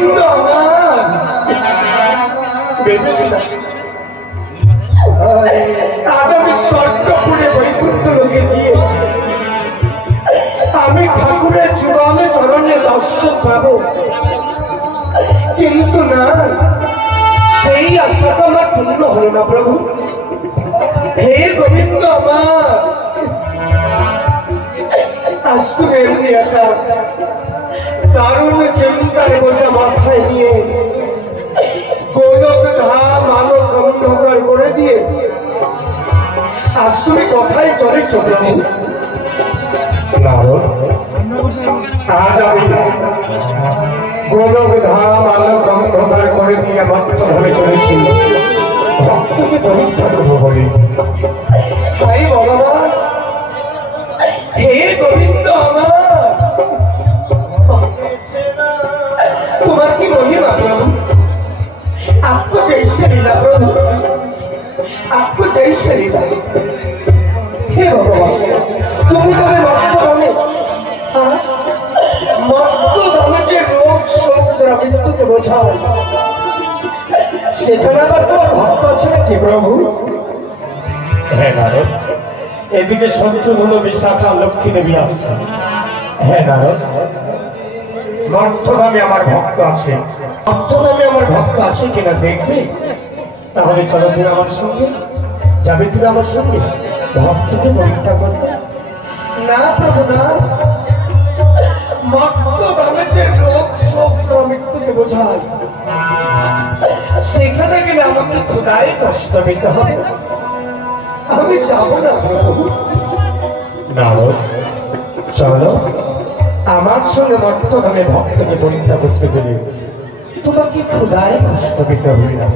গোবিন্দ আমার ভেবেছিলাম আজ আমি স্বর্গপুরে বৈকুণ্ঠ লোকে গিয়ে আমি ঠাকুরের চূড়ানে চরণে দর্শন পাবো, কিন্তু না, সেই আশাটা আমার পূর্ণ হলো না প্রভু। হে গোবিন্দ আমার, আজ তুমি এমনি একা দারুণ চিন্তার বোঝা মাথায় নিয়ে গোলক ধাম আলো অন্ধকার করে দিয়ে আজ তুমি কোথায় চলেছ প্রভু? আজ আমি গোলক ধাম আলো অন্ধকার করে দিয়ে ভক্তভাবে চলেছি ভক্তকে পরীক্ষা করবো বলে। তাই ভগবান, হে গোবিন্দ আমার, তোমার কি মহিমা প্রভু? आपको जैसे लीला प्रभु, आपको जैसे लीला। हे भगवान, তুমি তবে মত্তদমে যে রোগ শোক মৃত্যুকে বোঝাও, সেখানে আবার তোমার ভক্ত আছে নাকি প্রভু? হ্যাঁ নারদ, এদিকে শত্রুঘ্ন বিশাখা লক্ষ্মী দেবী আসছে। হ্যাঁ নারদ, মর্তধামে আমার ভক্ত আছে, মর্তধামে আমার ভক্ত আছে কিনা দেখবে? তাহলে চলো তুমি আমার সঙ্গে, যাবে তুমি আমার সঙ্গে ভক্তকে পরীক্ষা করতে? না প্রভু না, মর্তধামে যে রোগ শোক মৃত্যুকে বোঝায়, সেখানে গেলে আমাকে খোদায় কষ্ট দিতে হবে, আমি যাবো না প্রভু। নারদ চলো, আমার সঙ্গে মর্তধামে ভক্তকে পরীক্ষা করতে গেলে তোমাকে খোদায় কষ্ট দিতে হবে না,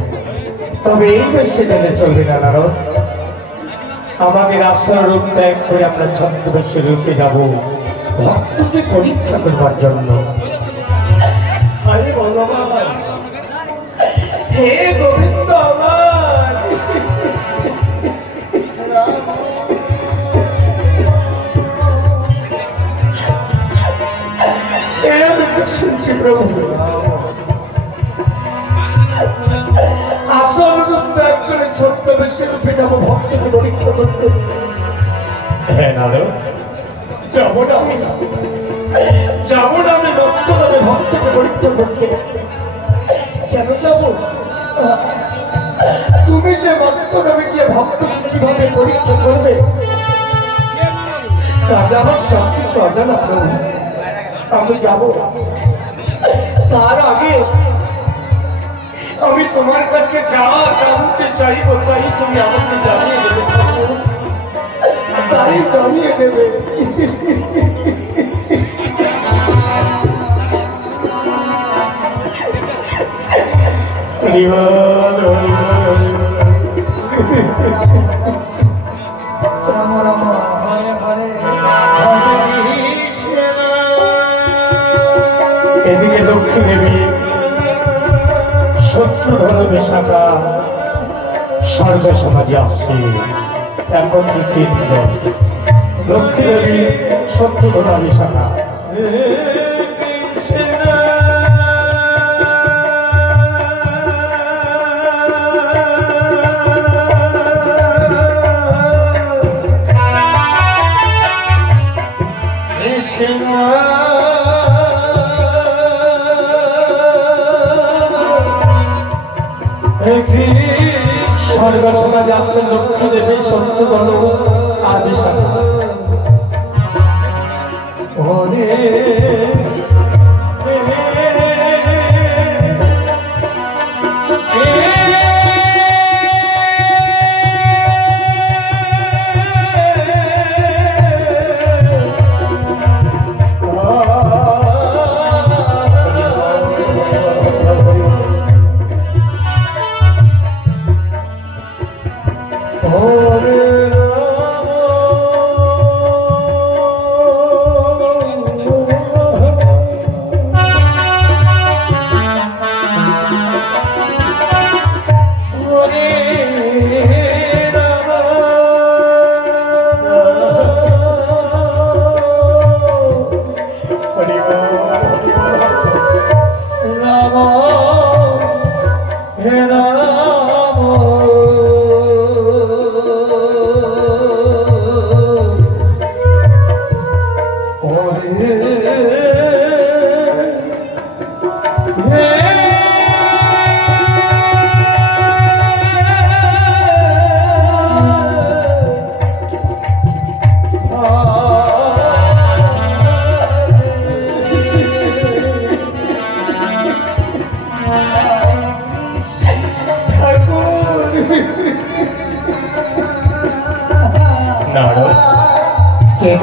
তবে এই বেশি গেলে চলবে না নারদ। আমাদের আশ্রয় রূপ ত্যাগ করে আমরা ছদ্মবেশে রূপে যাব ভক্তকে পরীক্ষা করবার জন্য। আরে ভগবান, হে গোবিন্দ আমার, শুনছি প্রভু, আসল রূপ ত্যাগ করে ছদ্মবেশে রূপে যাবো ভক্তকে পরীক্ষা করতে। হ্যাঁ নারদ, যাবো না আমি, যাবো না আমি মর্তধামে ভক্তকে পরীক্ষা করতে। কেন যাবো? তুমি যে মর্তধামে গিয়ে ভক্তকে কিভাবে পরীক্ষা করবে তা আমার সবকিছু অজানা প্রভু। আমি যাব, তার আগে আমি তোমার কাছে যা জানতে চাইব তাই তুমি আমাকে জানিয়ে দেবে, তাই জানিয়ে দেবে। এদিকে লক্ষ্মী দেবী শত্রুঘ্ন বিশাখা স্বর্গ সমাজে আসছে। এখন লক্ষ্মী দেবী শত্রুঘ্ন বিশাখা স্বর্গ সমাজে আসছে লক্ষ্মী দেবী শত্রুঘ্ন আর বিশাখা। হে রাম নারদ কেন